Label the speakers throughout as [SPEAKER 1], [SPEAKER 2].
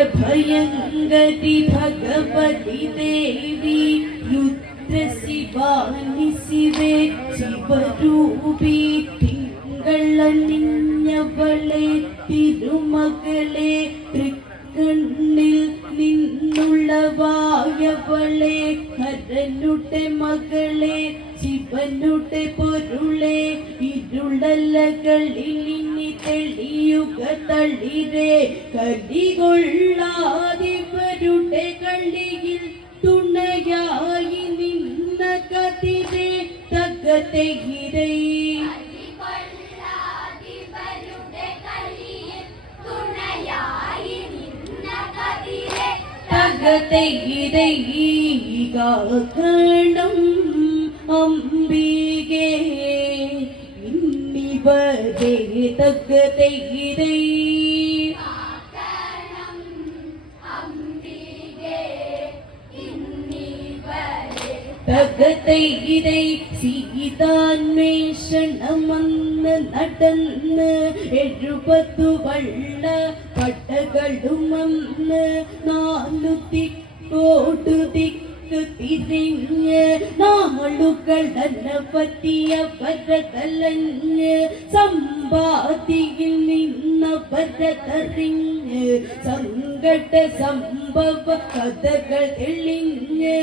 [SPEAKER 1] ഭദ്രഭയങ്കരി ഭഗവതി ദേവി രുദ്രശിവാനി ശിവേ ശിവരൂപി തിങ്കളണിഞ്ഞവളെ തിരുമകളെ തൃക്കണ്ണിൽ നിന്നുള്ള വായവളെ ഹരനുടെ മകളെ ശിവനുടെ പൊരുളെ ഇരുളലകളിൽ ഇനി തെളിയുക തളിരെ. കലികൊള്ളാതിവരുടെ കളിയിൽ തുണയായി നിന്ന കതിരെ തകത്തെ
[SPEAKER 2] അരികൊള്ളാതിവരുടെ തകത്തെ തുണയായി
[SPEAKER 1] കാണും അംബികേ ഇന്നിവരെ
[SPEAKER 2] കാക്കണം അംബികേ ഇന്നിവരെ
[SPEAKER 1] തകതൈരൈ സീതാന്വേഷണമെന്ന് നടന്ന് എഴുപത്തു വള്ള പടകളുമന്ന് നാലു തിക്കോട്ടു ദിക്ക് തിരിഞ്ഞ് നാളുകൾ പറ്റിയ പരതലഞ്ഞ് സമ്പാദിയിൽ നിന്നവരതറിഞ്ഞ് സങ്കട സംഭവ കഥകൾ തെളിഞ്ഞ്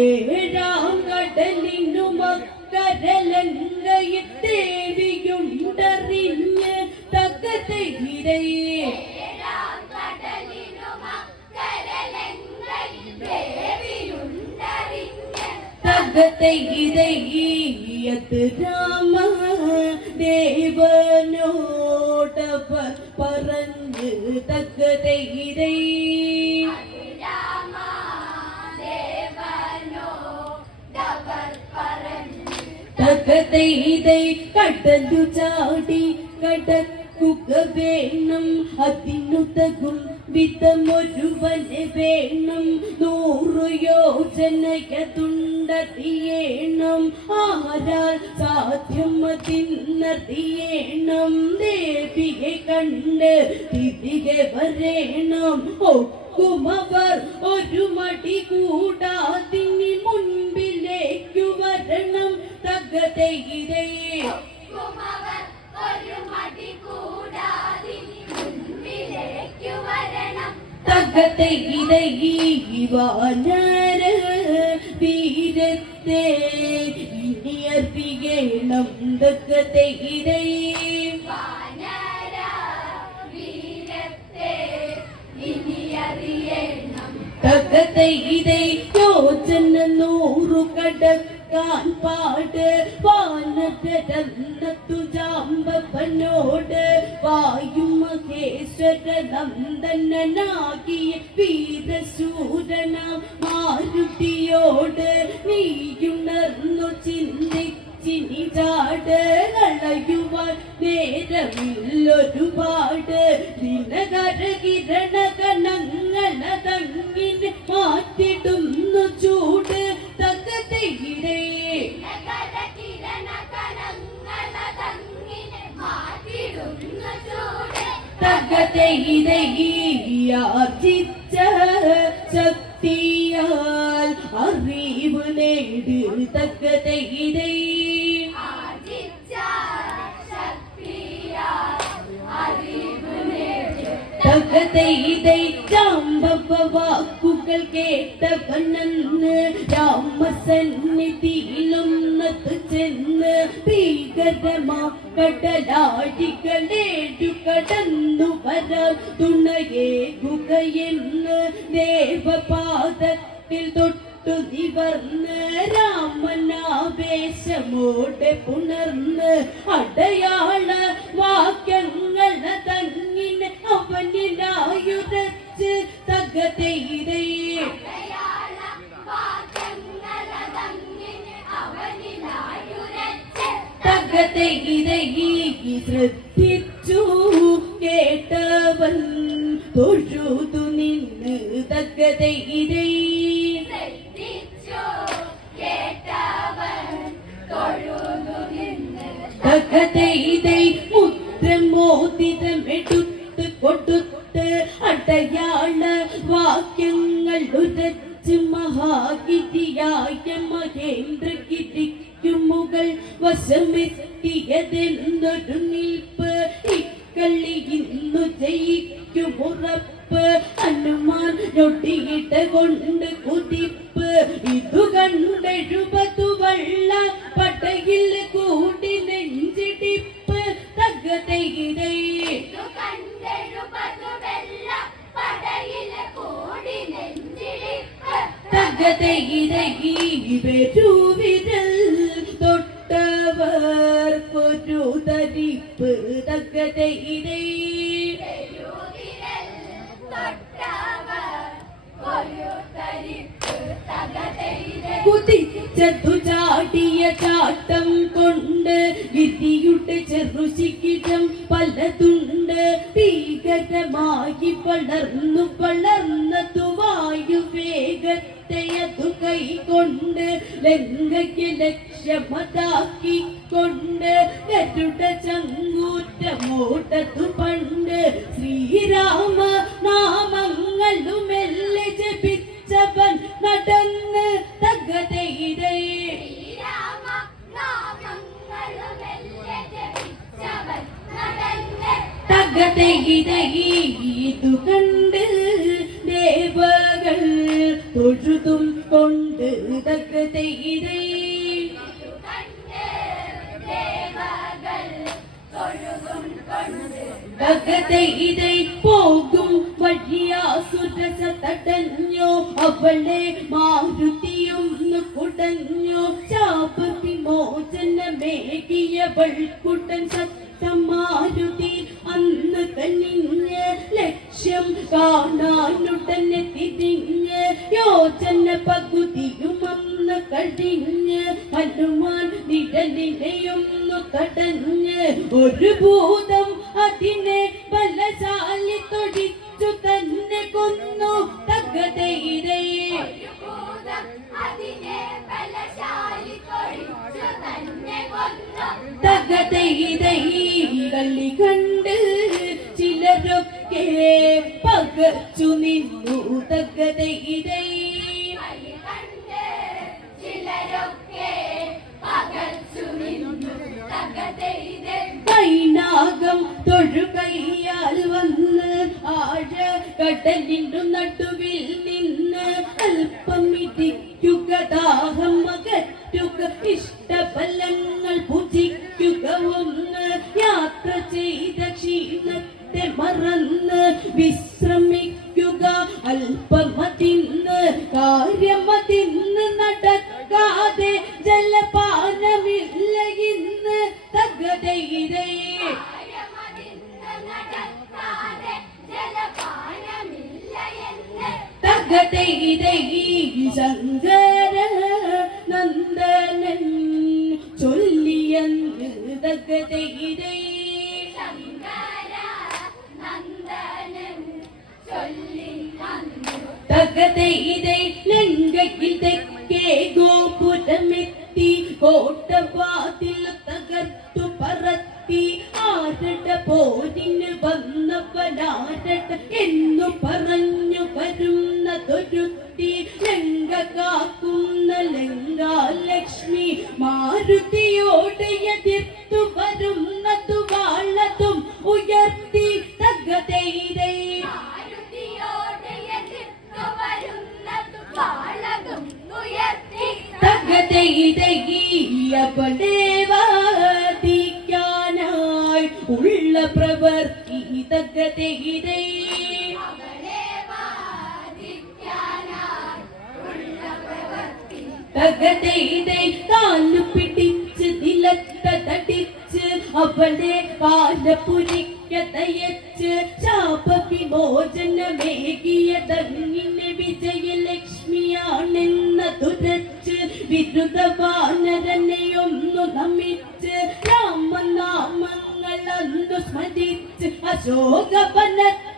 [SPEAKER 1] ഏഴാം കടലിനു മക്കരലങ്കയിൽ ദേവിയുണ്ടറിഞ്ഞ് തകതയിരയേ
[SPEAKER 2] ഏഴാം കടലിനുമക്കരലങ്കയിൽ ദേവിയുണ്ടറിഞ്ഞ്
[SPEAKER 1] ಜಗತೈ ಇದೈಯತ್ ರಾಮ தேவனோட பறந்து
[SPEAKER 2] தக்கதை இதை
[SPEAKER 1] தக்கத்தை இதை கடந்து சாடி கடத்த കടക്കുക വേണം അതിനുതകും വിധമൊരുവന് വേണം. നൂറു യോജനയതുണ്ടറിയണം ആരാൽ സാധ്യം അതിന്നറിയണം ദേവിയെ കണ്ട് തിരികെ വരേണം. ഒക്കുമവർ ഒരു മടി കൂടാതിന് മുൻപിലേക്കു വരണം. തകതയിരേ അറിയണം തകതയിരേ
[SPEAKER 2] വാനര വീരത്തെ ഇനി അറിയണം
[SPEAKER 1] തകതയിരൈ യോജന നൂറു കടക്കാൻ പാട്. മഹേശ്വര നന്ദനാകിയ വീരശൂരന മാരുതിയോട് നീയുണർന്നു ചിന്തിച്ചിനി ചാട് കളയുവാൻ നേരമില്ലൊരുപാട്. ദിനകരകിരണ കണങ്ങള കണങ്ങളതങ്ങിന് മാറ്റിടുന്നു ചൂട്. തകതയിരേ
[SPEAKER 2] നഗര കിരണ കണങ്ങളതങ്ങിനെ മാറ്റിടുന്ന ചൂട്.
[SPEAKER 1] തകതയിരേ
[SPEAKER 2] ആർജിച്ച ശക്തിയാൽ അറിവ് നേടി
[SPEAKER 1] രാംബവ വാക്കുകൾ കേട്ടവനെന്ന് രാമസന്നിധിയിലൊന്നത് ചെന്ന് ഭീകരമാ കടലാടികളേടു കടന്നു വരാൻ തുണയേകുകയെന്ന് ദേവപാദത്തിൽ തൊട്ടു നിവർന്ന് രാമനാവേശമോടെ പുണർന്ന് അടയാള വാക്യങ്ങൾ തങ്ങിന് അവനിലായുരച്ച് തകതൈരേ തകതൈരൈ ശ്രദ്ധിച്ചു. കേട്ടവൻ തൊഴുതു നിന്ന് തകതൈരൈ വശമെത്തിയതെന്നൊരു നിൽപ്പ് ഇക്കളി ഇന്നു ജയിക്കുമുറപ്പ് ഹനുമാൻ ഞൊട്ടിയിട്ട കൊണ്ട് കുതിപ്പ്. ഇതു കണ്ടെഴുപതു വള്ള പട്ടയിൽ കൂടി നെഞ്ചിടിപ്പ്.
[SPEAKER 2] നെഞ്ചിടിപ്പ്.
[SPEAKER 1] തകതയിരകി വരുവിരൽ തൊട്ടവർ. ചാടിയ ചാട്ടം കൊണ്ട് വിധിയുടെ ചെറുശിക്കിടം പലതുണ്ട്. ഭീകരമായി വളർന്നു ദേവകൾ തൊഴുതും കൊണ്ട്
[SPEAKER 2] ദേവകൾ തൊഴുതും കൊണ്ട്
[SPEAKER 1] തകതയിരൈ പോകും വഴിയാസുരസ തടഞ്ഞോ അവളെ മാരുതിയൊന്നു കുടഞ്ഞോ ശാപ വിമോചനമേകിയവൾ കുടൻ സത്തമാരുതി അന്ന് കണിഞ്ഞ് ലക്ഷ്യം കാണാനുടനെ തിരിഞ്ഞ് യോജന പകുതിയും അന്ന് കഴിഞ്ഞ് ഹനുമാൻ നിഴലിനെയൊന്നു തടഞ്ഞ് ഒരു ഭൂതം അതിനെ ബലശാലി തൊടിച്ചു തന്നെ കൊന്നു
[SPEAKER 2] തകതയിരയെ അതിനെ തൊഴിച്ചു തന്നെ കൊന്നു
[SPEAKER 1] തകതയിരൈ കളി കണ്ട് ചിലരൊക്കെ പകച്ചു നിന്നു
[SPEAKER 2] തകതയിലെ
[SPEAKER 1] കൈനാകം തൊഴുകയ്യാൽ വന്ന് ആഴ കടലിന്റെ നടുവിൽ നിന്ന് അല്പം ഇടിക്കുക ദാഹം അകറ്റുക ഇഷ്ടഫലങ്ങൾ തകതയിരേ ശങ്കര തകതയിരയ്യപദേവാദിക്കാനായി ഉള്ള പ്രവർത്തി
[SPEAKER 2] ഇതൊക്കെ പ്രവൃത്തി
[SPEAKER 1] തകതയിരൈ കാലു പിടിച്ച് നിലത്ത തടിച്ച് അവളെ കാലപുരിക്ക തയച്ച് ശാപ വിരുദ്ധ വാനരനെയൊന്നു നമിച്ച് രാമനാമങ്ങൾ അന്നു സ്മരിച്ച് അശോകവനത്തിൽ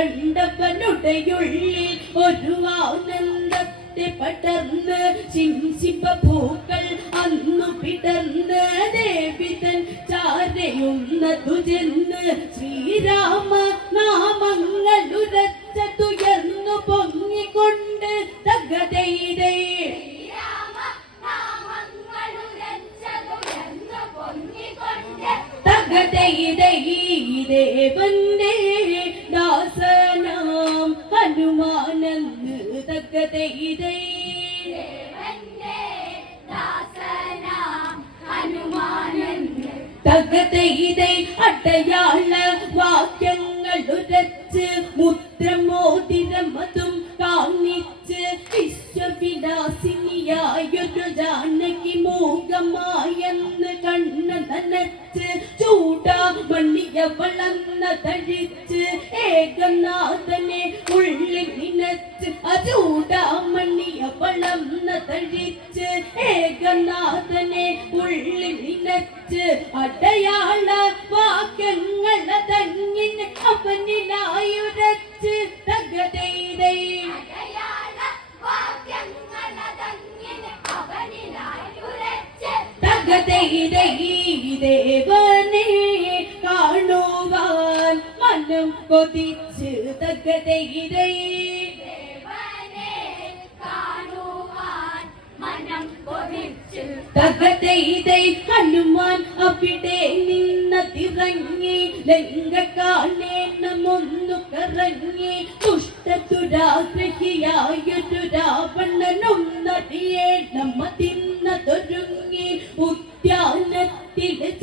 [SPEAKER 1] ദേവിയെ കണ്ടവനുടയുള്ളിൽ ഒരു ആനന്ദത്തെ പടർന്ന് ശിംശിപ്പ പൂക്കൾ അന്നു പിടർന്ന് ദേവിതൻ ചാരയുന്നതു ചെന്ന് ശ്രീരാമ തകതൈതൈ അടയാള വാക്യങ്ങൾ ഉരച്ച് മുദ്രമോതിരമതും കാണിച്ച് വിശ്വവിലാസിനിയായൊരു ജാനകി മോഹമായെന്ന് കണ്ണ നനച്ച് ചൂടാമണിയ വളർന്ന തഴിച്ച് ഏകനാഥനെ ഉള്ളിൽ നിനച്ച് അചൂടാമണിയ വളർന്ന തഴിച്ച് ഏകനാഥനെ ഉള്ളിൽ നിനച്ച് അടയാള വാക്യങ്ങൾ തങ്ങിന് അവനിലായുരച്ച് തകതൈതൈ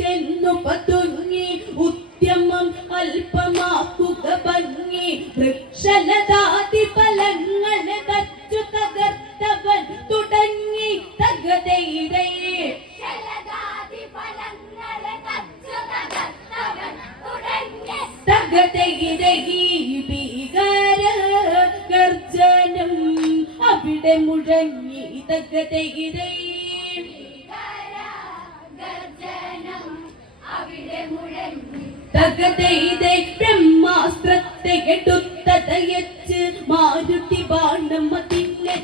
[SPEAKER 1] ചെന്നു പതുങ്ങി ഉദ്യമം അല്പമാക്കുക ഭംഗി വൃക്ഷലതാതി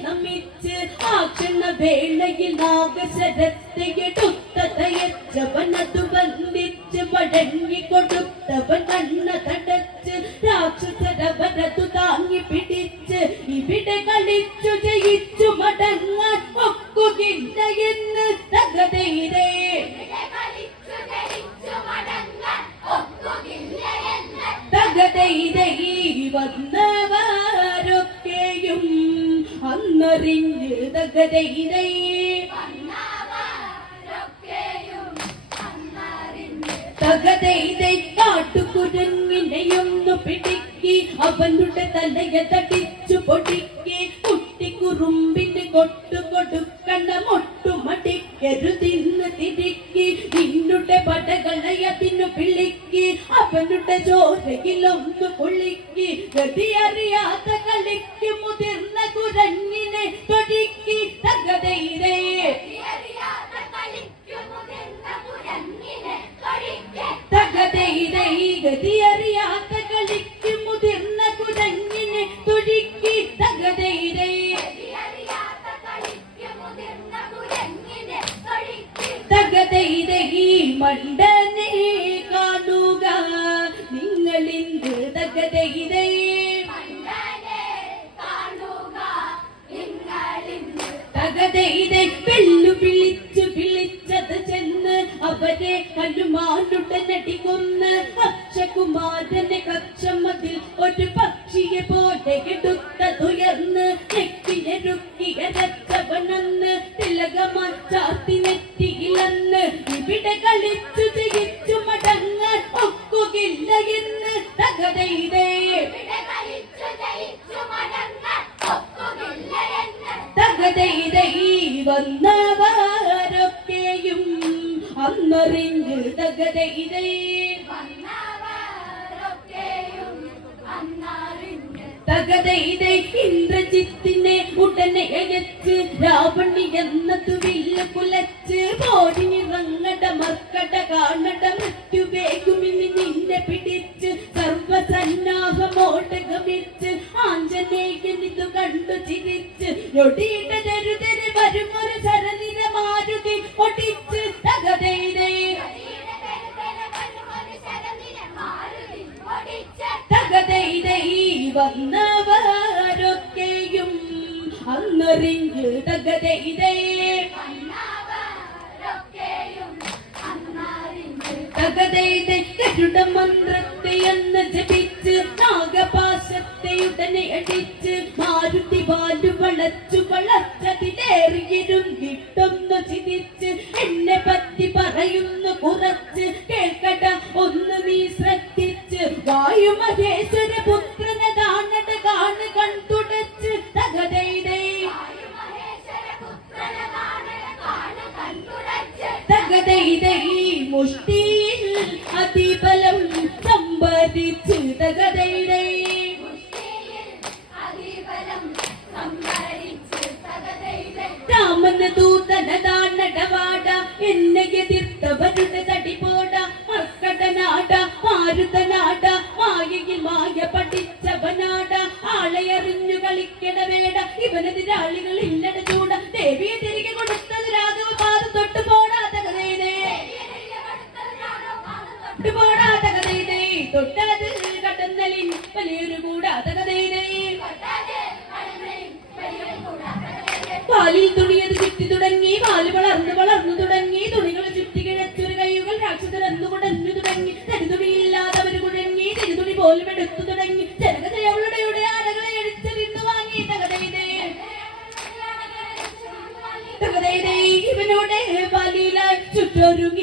[SPEAKER 1] നമിച്ച് ആക്ഷണ വേളയിൽ നാഗശരത്തെ എടുത്തതയച്ചവനതു ബന്ധിച്ച് മടങ്ങി കണ്ണ അവനുടെ തലയെ തടിച്ചു പൊടിക്കെ കുട്ടി കുറുമ്പിന് കൊട്ടു കൊടുക്കണ മൊട്ടുമടിക്കരുതിന്ന് തിരിക്കി നിന്നുടെ പടകളെ തിന്നു പിളിക്കി അവനുടെ ചോരയിലൊന്ന് കുളിക്കി ഗതിയറിയാത്ത കളിക്ക് മണ്ടനെ കാണുക.
[SPEAKER 2] നിങ്ങളിൽ നിങ്ങളിന്ന്
[SPEAKER 1] തകതൈതൈ വെല്ലു വിളിച്ചു വിളിച്ചത് ചെന്ന് അവരെ ഹനുമാനുടനടി കൊന്ന് അക്ഷകുമാരനെ വന്നവരൊക്കെയും അന്നറിഞ്ഞ് തകതൈതൈ
[SPEAKER 2] വന്നവരൊക്കെയും
[SPEAKER 1] അന്നറിഞ്ഞ് തകതൈതൈ
[SPEAKER 2] വന്നവരൊക്കെയും അന്നറിഞ്ഞ്
[SPEAKER 1] happy birthday. തൊട്ട് പോടാ തകതൈതേ തൊട്ടത് കടന്നലിൻ വലിയൊരു കൂടാ തകതൈതേ പാലിൽ തുണിയത് ചുറ്റി തുടങ്ങി പാൽ വളർന്നു വളർന്നു തുടങ്ങി തുണികൾ ചുറ്റി കിഴച്ചൊരു കൈകൾ രാക്ഷസർ എന്നുകൊണ്ടു തുടങ്ങി തരുതുണിയില്ലാതവര് കുഴങ്ങി തിരുതുണി പോലും എടുത്തു തുടങ്ങി ജനകജയവളുടെ ആടകളെ അടിച്ചെറിഞ്ഞു വാങ്ങി തകതയിതേ ഇവനോടെ ഇവനോട് പാലിലായി ചുറ്റൊരുങ്ങി.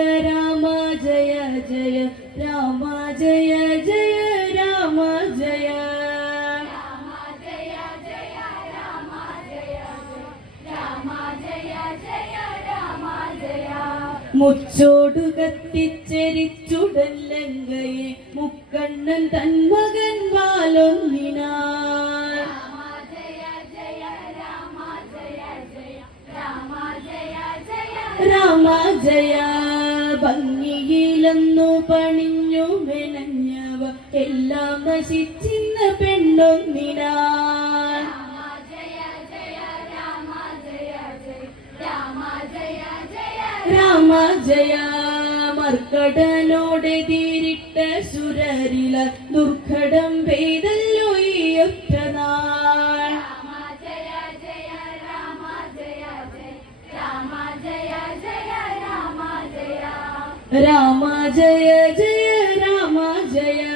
[SPEAKER 1] മുച്ചോടു കത്തിച്ചെരിച്ചുടല്ലങ്കയെ മുക്കണ്ണൻ തൻ മകൻ രാമ ജയ ഭംഗിയിലെന്നു പണിഞ്ഞു മെനഞ്ഞവ എല്ലാം നശിച്ചിന്ന പെണ്ണൊന്നിനാൾ ജയ മർക്കടനോടെ തീരിട്ട സുരരില ദുർഘടം പെയ്തല്ലോ ഈ ഒറ്റ നാൾ. രാമ ജയ ജയ രാമ ജയ.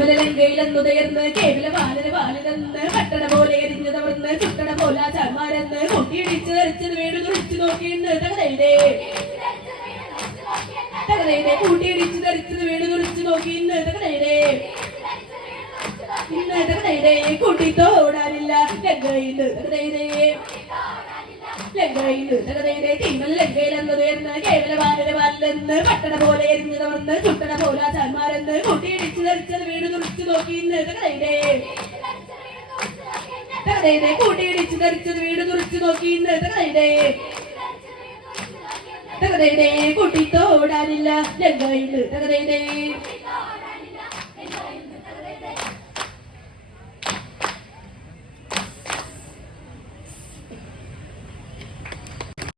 [SPEAKER 1] തീമലങ്കയിലെന്നുതയർന്ന് കേവല ബാലന ബാലനെന്ന് പട്ടണ പോലെ എരിഞ്ഞതവർന്ന് ചുട്ടണ പോലെ ചർമാരെന്ന് കൊട്ടിയിടിച്ച് തെറിച്ചത് വീട് തുറിച്ചു നോക്കിയെന്ന് തകതൈതേ തകതൈതേ കൂട്ടിയിടിച്ച് തെറിച്ചത് വീട് തുറിച്ചു നോക്കിയെന്ന് തകതൈതേ ഇന്ന് തകതൈതേ കൂട്ടിത്തോടാനില്ല ലങ്കയിൽ തകതൈതേ ലങ്കയിൽ തകതൈതേ തിമ്മൽ ലങ്കയിലെന്നതുയർന്ന് കേവല വാനരവാനിലെന്ന് പട്ടണ പോലെ എരിഞ്ഞതവർന്ന് ചുട്ടണ പോലാചാന്മാരെന്ന് കൂട്ടിയിടിച്ചു ധരിച്ചത് വീട് തുറച്ചു നോക്കി തകതൈതേ തകതൈതേ കൂട്ടിയിടിച്ചു ധരിച്ചത് വീട് തുറച്ചു നോക്കി തകതൈതേ തകതൈതേ കൂട്ടിത്തോടാനില്ല ലങ്കയിൽ തകതൈതേ